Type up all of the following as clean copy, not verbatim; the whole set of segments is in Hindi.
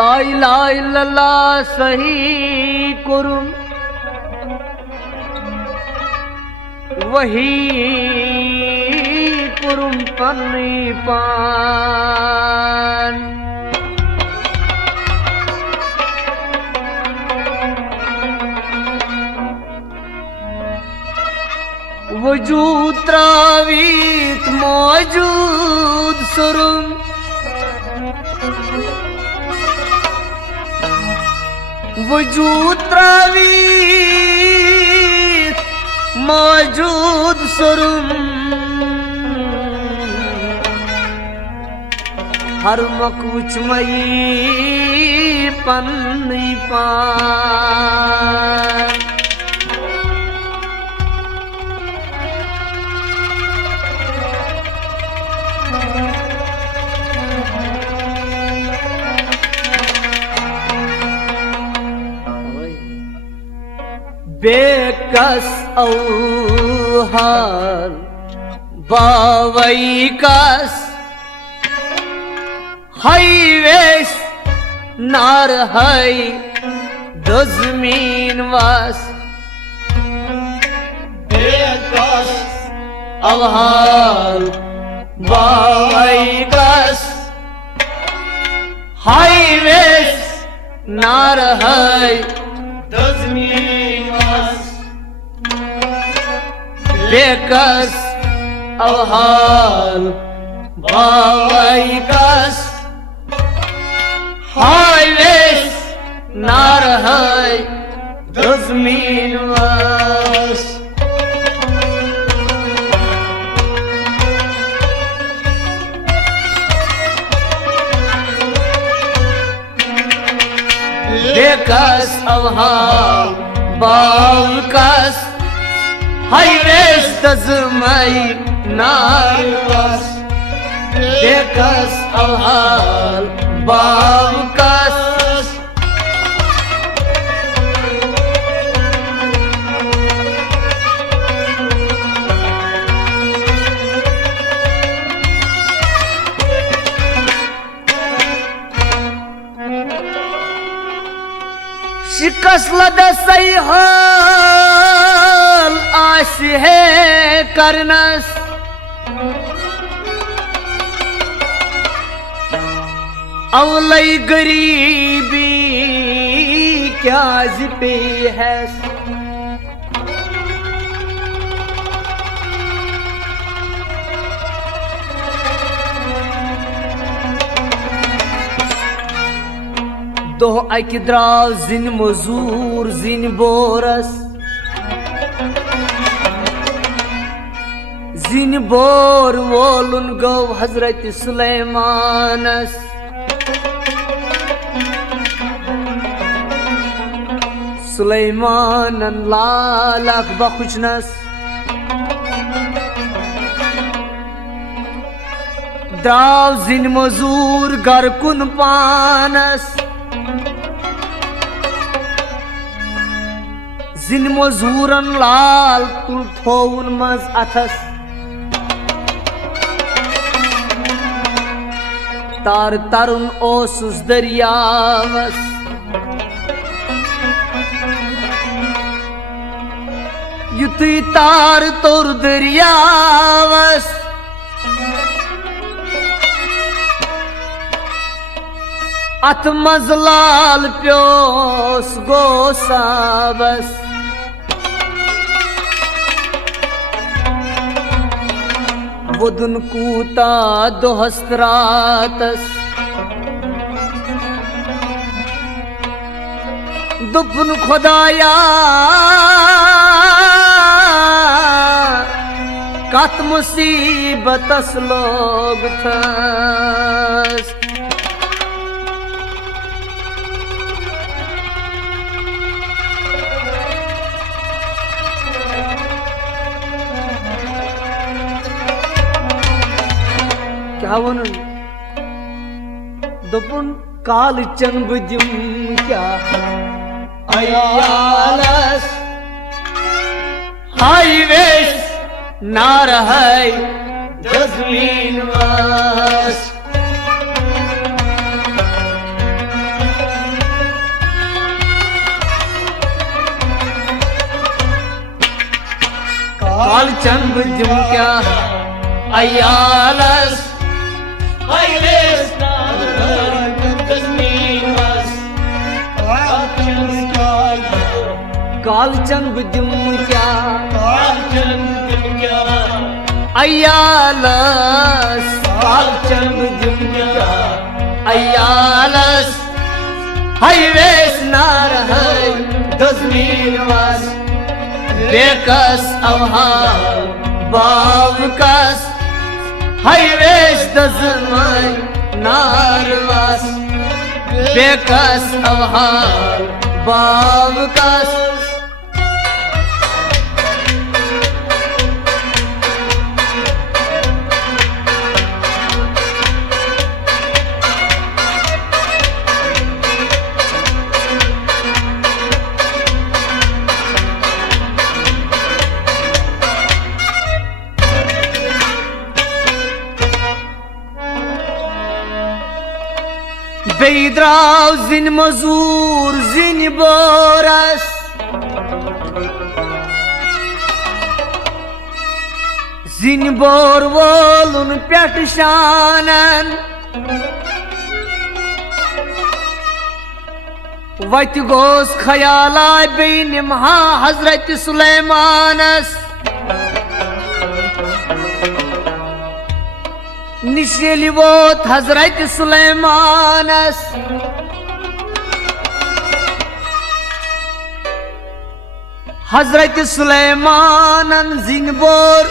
ला इलाहा इल्लल्लाह सही कुरुम वही कुरुम पन्नी पान वजूद त्रावीत मौजूद सुरुम वजूद त्रावीत मौजूद सुरुम हर मकुच मई पन्नी पान बेकस औहार बावई कस हाईवेस नार है दजमीन वास बेकस औहार बावई कस हाईवेस नार है दजमीन बेकस अवहाल बावैकस हाईवेस नार है दजमीन वास बेकस अवहाल बावैकस हाईवेस दजमई नारवास बेकस अवहाल बावकस शिकस लदसई हाल आस है करनस अवलई गरीबी क्या जिपे है दो अक द्राव जिन मजूर जिन बोरस जिन बोर वोलुन गो हजरत सुलेमानस सुलेमानन लालक बखुशनस द्राव जिन मजूर घर कुन पानस जिन मजूरन लाल तुल थोवन मज अथस तार तरुण ओसुस दरियावस युति तार तोर दरियावस अथ मजलाल प्योस गोसाबस वुदन कूता दोहस्त्रातस दुपन खुदाया कत मुसीबतस लोग थस क्या वन दुपन काल चन बुदिम क्या अयालस हाईवेस नार है जस्मीन वास काल चंद जुम क्या अयालस हाईवेस नार है जस्मीन वास कालचन बुद्धम क्या अयालस कालचन बुद्धम क्या अयालस हाईवेस नार है दजमीन वास बेकस अवहा बावकस हाईवेस दजमाई नारवास बेकस अवहा बावकस बेद्राव जिन मजूर जिन बोरस जिन बोर वोलुन पेट शानन वत गोस खयाला बेन महा हजरत सुलेमानस निशेली वोत हजरत सुलेमानस हजरत सुलेमानन जिनबोर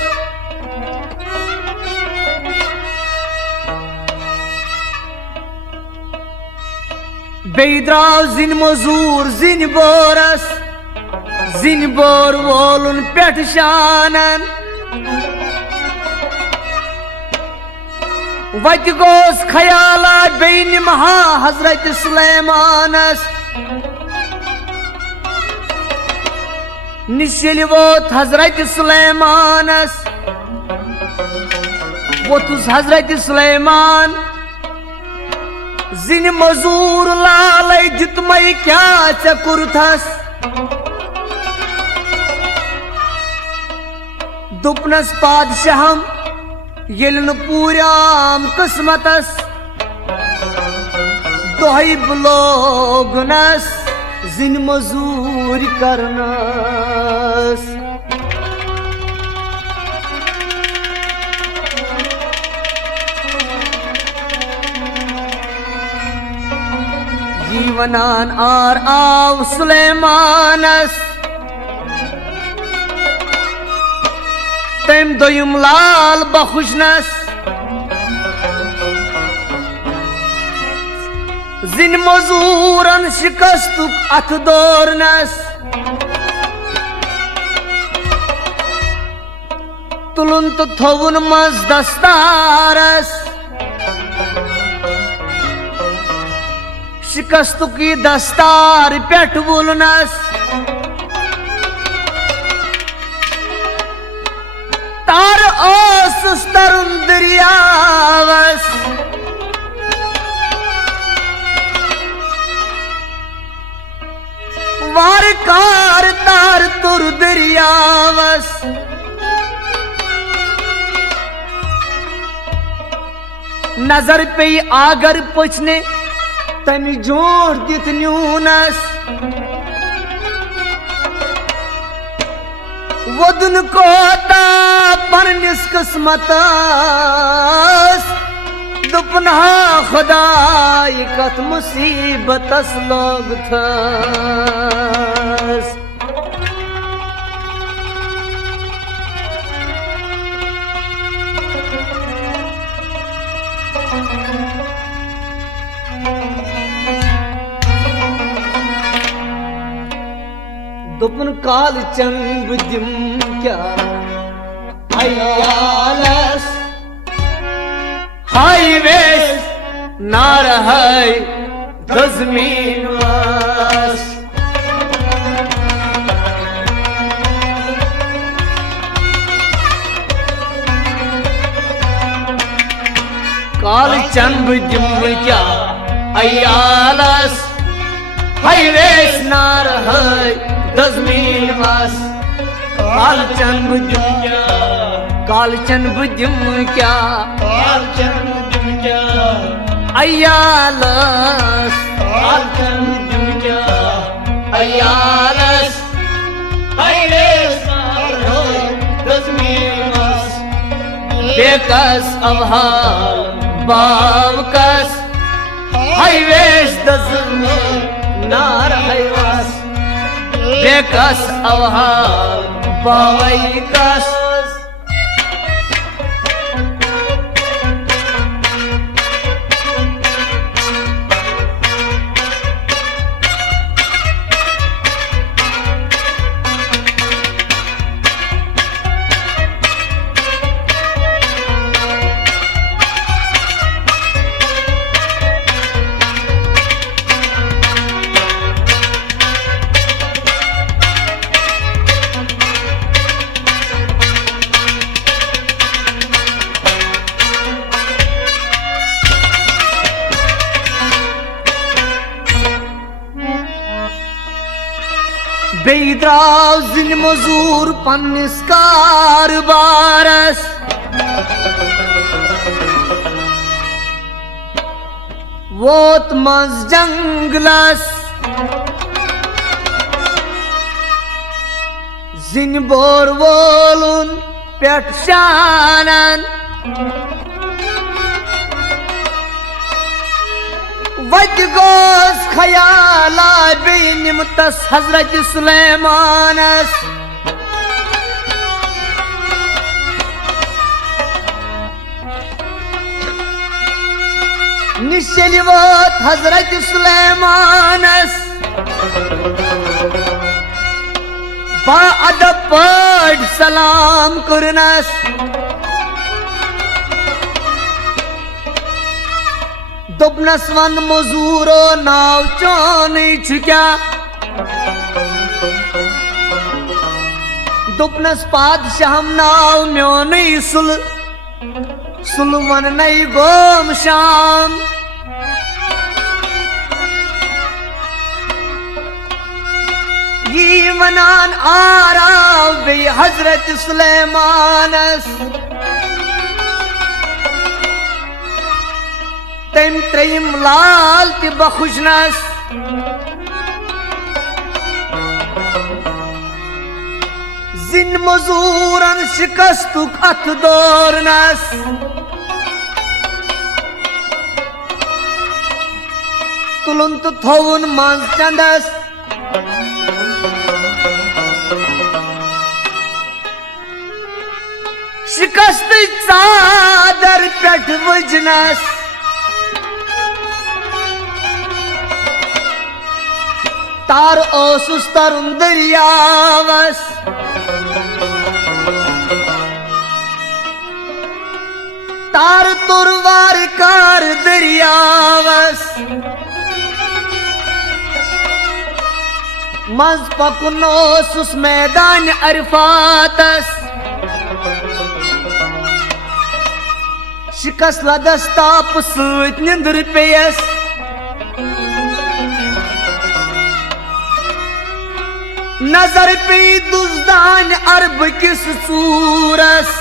बेद्राव जिन मजूर जिन बोरस जिन बोर वोलुन पेट शानन वत गोस खयाला बेन महा हजरत सुलेमानस निशल वोत हजरत सुलेमानस वोतुस हजरत सुलेमान जिन मजूर लाल दितमई क्या चकुरथस दुपनस पादशाहम येलन पूराम किस्मतस दोहिब लोगनस जिन मजूर करनस जीवनान आर आव सुलेमानस तम दोयुम लाल बखुशनस जिन मजूरन शिकस्तुक अथ दोरनस तुलन तो थोवन मज दस्तारस शिकस्तुकी दस्तार पेट वुलनस तार ओस तरुण दरियावस वारकार तार तुर दरियावस नजर पे आगर पुछने तमि झूठ दित न्यूनस वदन कोता पन्निस किस्मतस दुपन हा खुदा कत मुसीबतस लोग थस दुपन काल चंद दिम क्या अयालस हाईवेस नार है दजमीन वास काल चंद दिम क्या अयालस हाईवेस नार है दजमीन वास कालचन बुद्धम क्या कालचन बुद्धम क्या अयालस कालचन बुद्धम क्या अयालस बेकस अवहाल बावकस हाईवेस दजमीन नार हाईवास बेकस अवहाल बावकस बेद्राव जिन मजूर पन्निस कारबारस वोत मज जंगलस जिन बोर वोलुन पेट शानन वत गोस खयाला बेनिमतस हजरत सुलेमानस निशलिवत हजरत सुलेमानस बा अदब पढ़ सलाम करनस दुपनस वन मजूरो नाव चौन क्या दुपनस पादशाह नाव म्योन सुल सुल वन नई गोम शाम ये वनान आरा बे हजरत सुलेमानस तम त्रयम लाल ति बखुशनस जिन मजूरन शिकस्तुक अथ दौरनस तुलन तो थोवन मंज चंदस शिकस्त चादर पेट वजनस तार ओसुस तरुण दरियावस तार तुरवार कार दरियावस मज पकुन ओसुस मैदान अरफातस शिकस लदस्ताप सूत निंदर पेयस नजर पे दुजदान अरब किस सूरस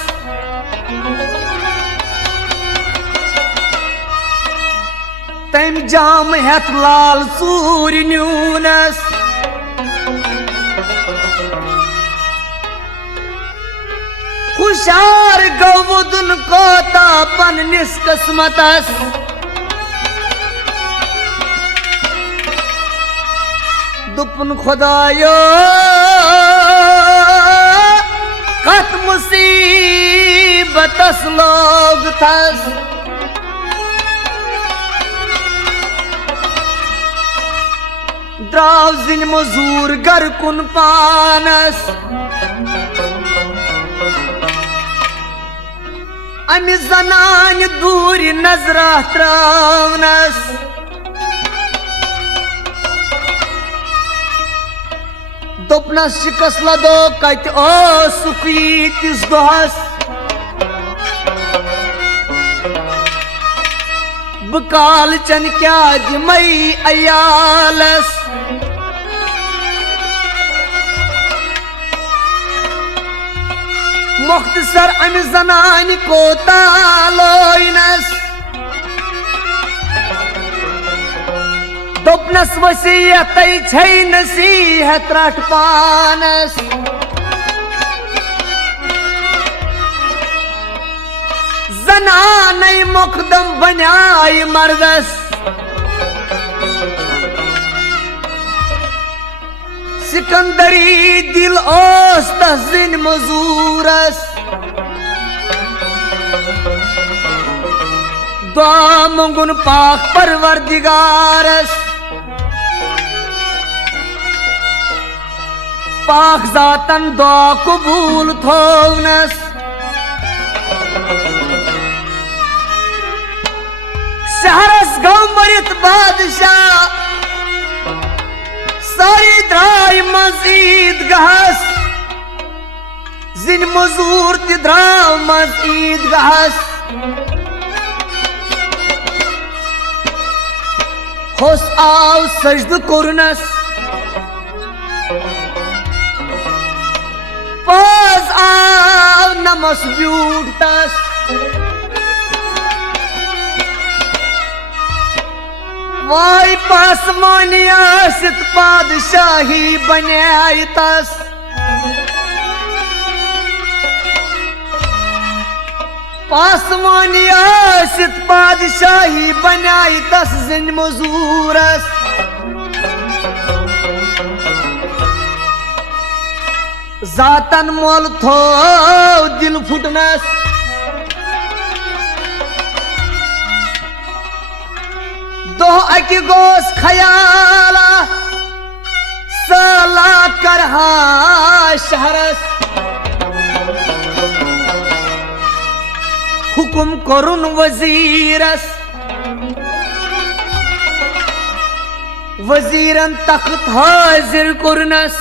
तम जाम हेत लाल सूर न्यूनस हुशार गवुदन कोता पन्निस किस्मतस दुपन खुदायो कत मुसीबतस लोग थस द्राव जिन मजूर घर कुन पानस अमि जनान दूर नजरा त्रावनस दोपनस शिकस लदो कत सुखीतिस दोहस बकाल चन क्या मई अयालस मुख्तसर अमि जनान को तालोइनस दोपनस वसीयत छै नसीहत रट पानस जनान मुकदम बनाय मर्दस सिकंदरी दिल ओस तहजिन मजूरस दुआ मंगुन पाक परवरदिगारस पाक जातन दुआ कबूल थोवनस शहरस गौ मरित बादशाह सारी द्राय मजीद गहस जिन मजूर ति द्राव मजीद गहस होस आव सजद कोरनस पास आव नमस ब्यूटस वाई पासमानिया सित पादशाही बनाई तस पासमानिया सित पादशाही बनाई तस जिन मजूरस जातन मोल थो दिल फुटनस दो अकि गोस खयाला साला करहा शहरस हुकुम करुन वजीरस वजीरन तख्त हाजिर कुरनस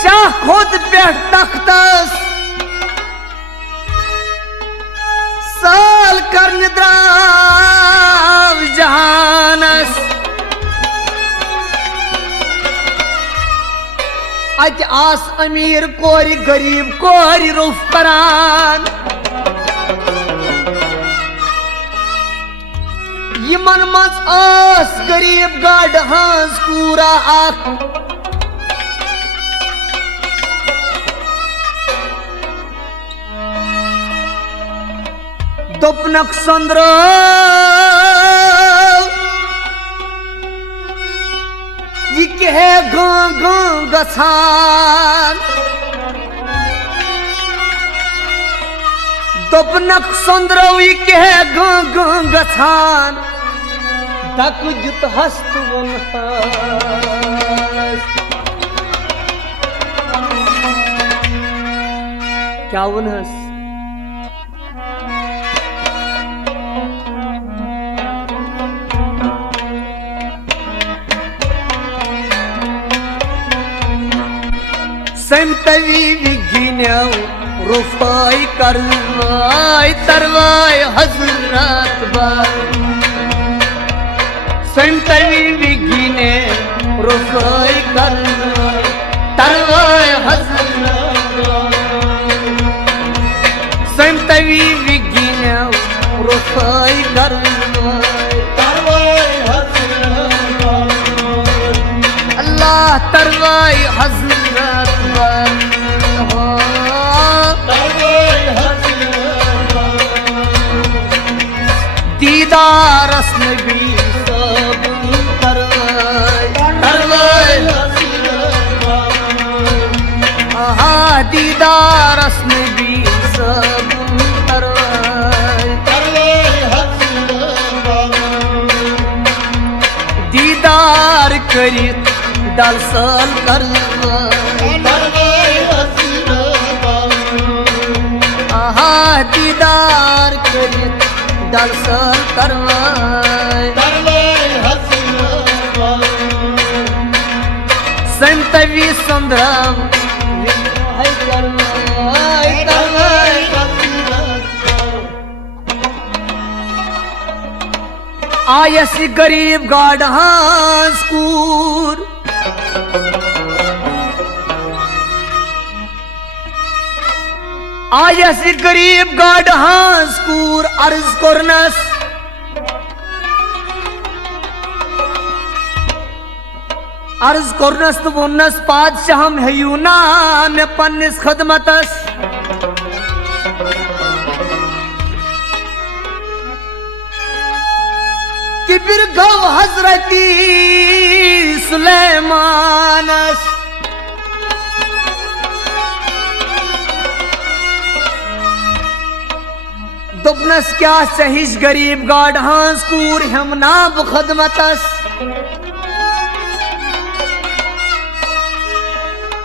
शाह खुद पेट तख्तस साल कर निद्राव जहानस अत आस अमीर कोरी गरीब कोरी रुफ करान यमन मज आस गरीब गाड हांस पूरा आख दोपनक संद्रो ये कहे गसान दोपनक संद्रो ये कहे गसान दक जुत हस्त क्या वनहस संतवी विघिन्यौ रुफाई करवाई तरवाई हजरत बार संतवी विघिने रुफाई करवाई तरवाई हजरत संतवी विघिने में रोसई करवाई अल्लाह तरवाई हजरत दीदार नबी सब दीदार नबी सब दीदार करित दलसल कर दीदार करित दलसल करवाई संतवी संद्रम आयस गरीब गाढ़ हांसकूर आयस गरीब गाढ़ हांसकूर अर्ज करनस तो वोनस पादशाह हयूना में पन्निस खदमतस कि फिर गव हजरती सुलेमानस दुपनस क्या सहिश गरीब गाढ़ हांसकूर हमना खदमतस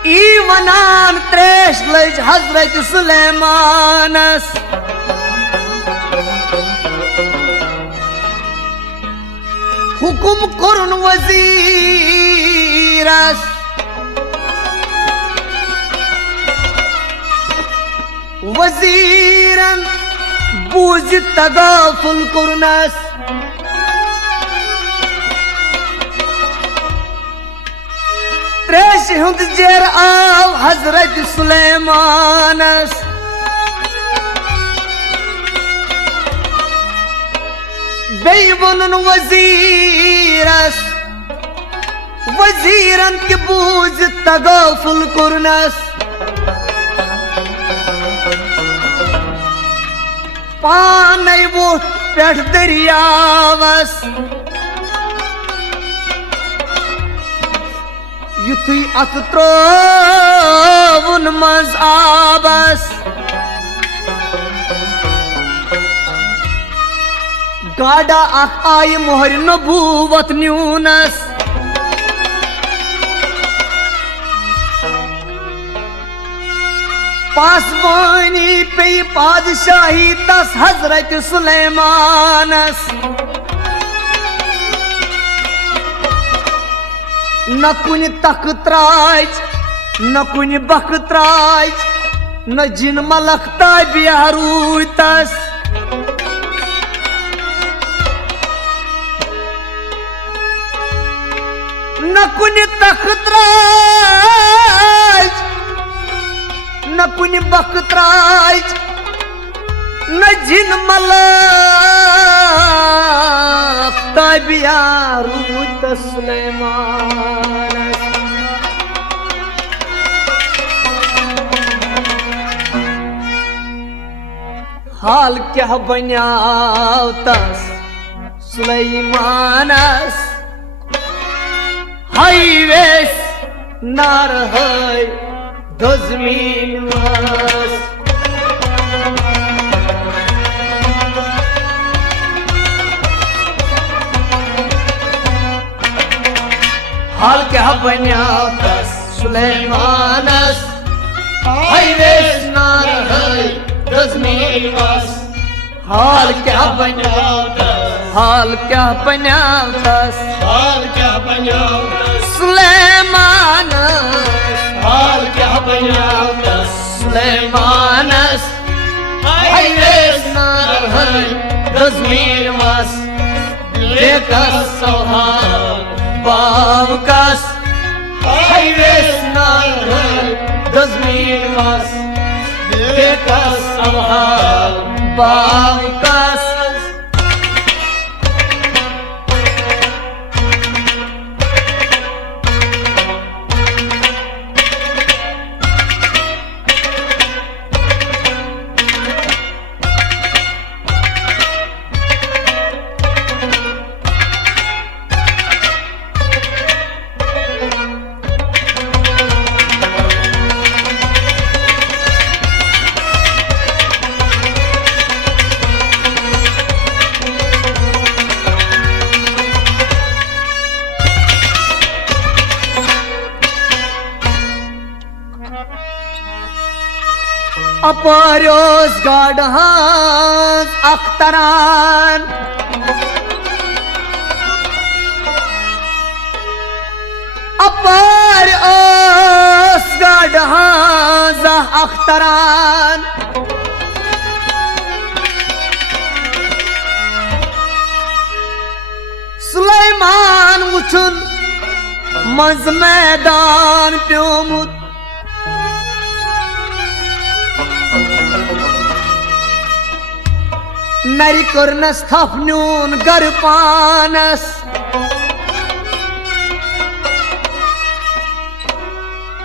ई वनान त्रेश लज हजरत सुलेमानस हुकुम कुरन वजीरस वजीरन बूझ तगाफुल कुरनस त्रेश हुंद जेर आव हजरत सुलेमानस बेबन वजीरस वजीरन के बूझ तगाफुल कुरनस पाने वो पेठ दरियावस युथी अत त्रोवन मज आबस गाड़ा अख आय मोहर नबूवत न्यूनस पासवानी पे पादशाही तस हजरत सुलेमानस न कुन तख्त राज न कुन बख्त राज न जिन मलकता बिहारू तस न कुन तख्त राज न कुन बख्त राज न जिन मलकता बिहारू तस सुलेमानस हाल क्या बन्याव तस सुलेमानस हाईवेस नार है दजमीन वास हाल क्या बन्याव तस सुलेमानस हाईवेस नार है दजमीन वास हाल क्या बन्याव तस हाल क्या बन्याव तस हाल क्या बन्याव तस सुलेमानस हाल क्या बन्याव तस सुलेमानस हाईवेस नार है दजमीन वास लेकस सौहान बावकस हाईवेस नार है दजमीन वास लेकस सौहान बाकस अपरोस गाढ़ांस अख्तरान अपरोस गाढ़ांस अख्तरान सुलेमान वुचुन मंज मैदान प्योमुत नरी कर्नस थफन्यून गर पानस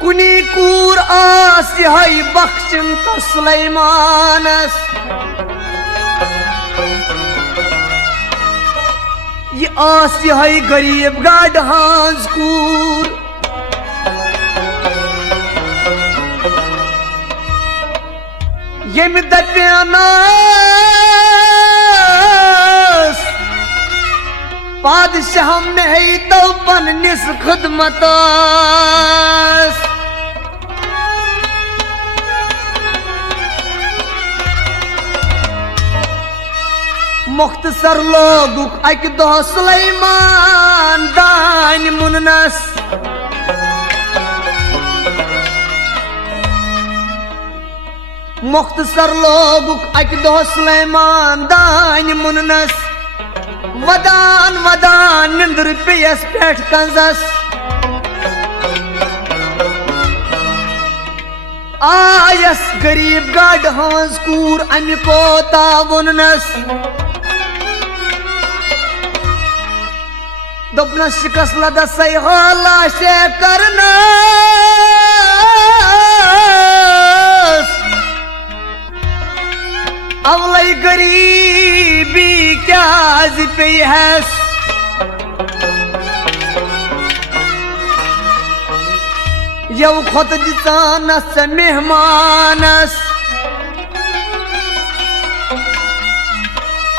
कुनी कूर आस यही बख्शिन तो सुलेमानस ये आस यही गरीब गाढ़ांस कूर यम दप्यानास पादशाह में है तो पन्निस खुदमतास मुख्तसर लोगुक अक दह सुलेमान दान मुननस मुख्तसर लोगुक अक दह सुलेमान दान मुननस वदान वदान निंदर पेयस पेट कंजस आयस गरीब गाढ़ांस कूर अमि कोता वुननस दोपनस शिकस लदस हाला से करनस अवलई गरीबी क्या पे हैस यव खुद दिसानस मेहमानस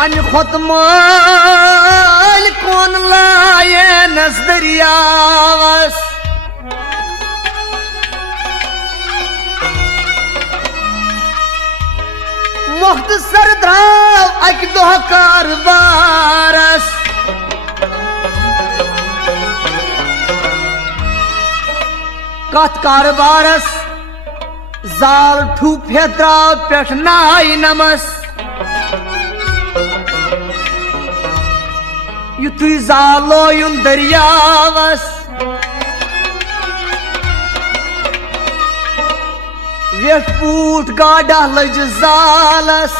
अन खुद माल कौन लाए नस दरियावस मुख्तसर द्राव अक दह कारबारस कथ कारबारस जाल ठूफे द्राव पेठ नाई नमस युथुई जालो युन दरियावस वेठ पूट गाड़ा लज जालस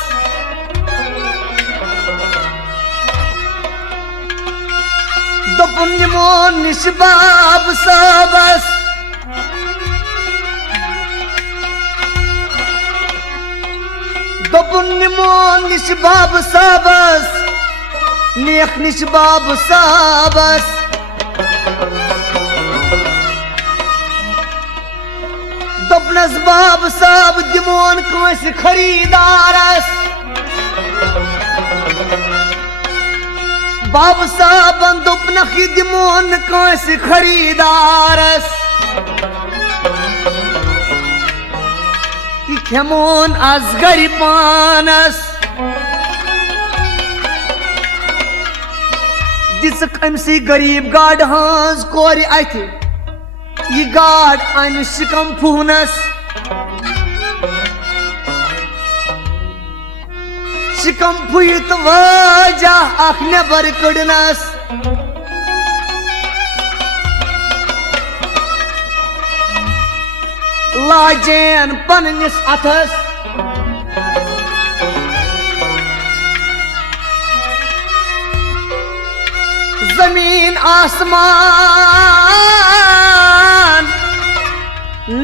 दोपन निमो निशबाब सबस दोपन निमो निशबाब सबस नेख निशबाब सबस दोपनस बाब सब दिमोन कंस खरीदारस बाब साबन दोपनख दिमोन कंस खरीदारस कि खेमोन आज गरी पानस दिस अमसी गरीब गाढ़ांस कोर अथ ये गाड़ अम शिकम फूनस शिकम फुत वजह अख नबर कड़नस लाजेन पन्निस अथस आसमान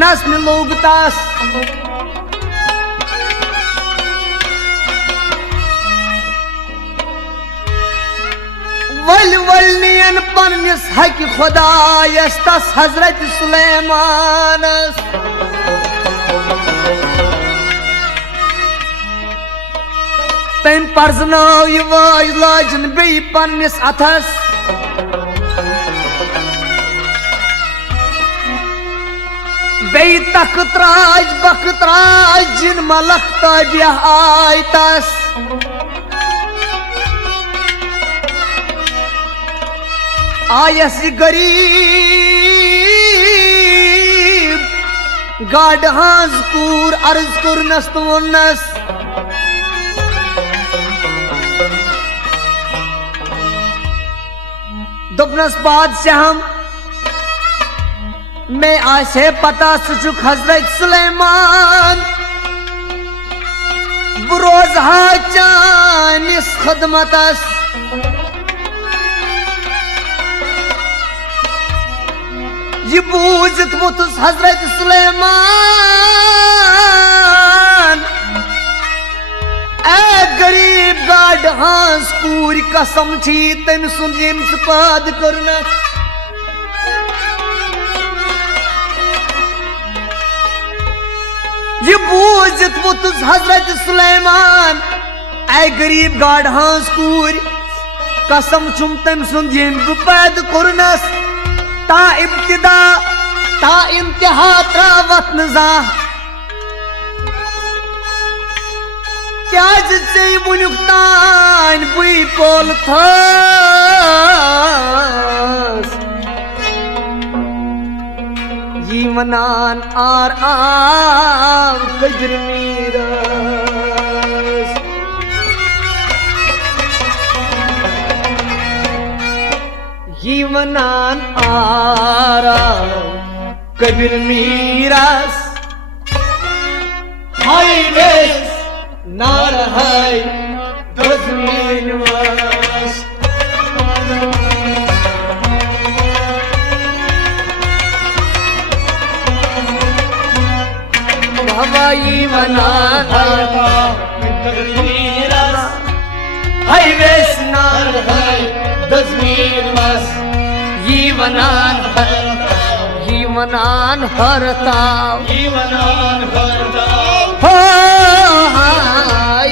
नस्न लोग तास वल वल नियन पन्निस हक खुदायस तस हजरत सुलेमानस तम पर्जनाव यह वाज लाजन बे पन्निस अथस बे तख्तराज बख्तराज जिन मलक ताबिया आय तस आयस गरीब गाड हाज कूर अर्ज कुरनस तो वोनस दुपनस बादशाह मैं आशे पता सुचुक हजरत सुलेमान बरोज हा चानिस खदमतस ये बूझत मुतुस हजरत सुलेमान ए गरीब गाड हांस कूर कसम छी तम सुन यम पाद करना ये बूझत मुतुस हजरत सुलेमान ए गरीब गाड हांस कूर कसम छुम तम सुन यम पाद करनस ता इब्तिदा ता इंतहा त्रावत नजा क्या जिसे बुनुक तान बुई पोल थस जीवनान आर आम कजर मीरस जीवनान आराम कबीर मीरास हाय वेस नार हाय दजमीन वास हवाई वनान कबीर मीरास हाय वेस नार हाय दजमीन वास जीवनान हरताव जीवनान हरताव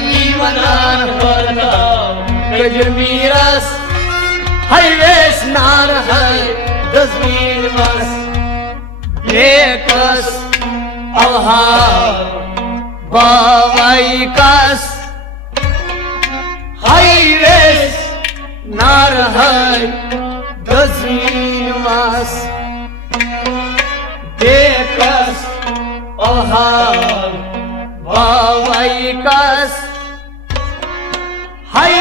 जीवनान हरताव कजर मीरास हाय वेस नार हाय दजमीन वास बेकस अवहार बावाई कस हाय वेस नार हाय दजमीन वास बेकस अवहार बावाई कस हाय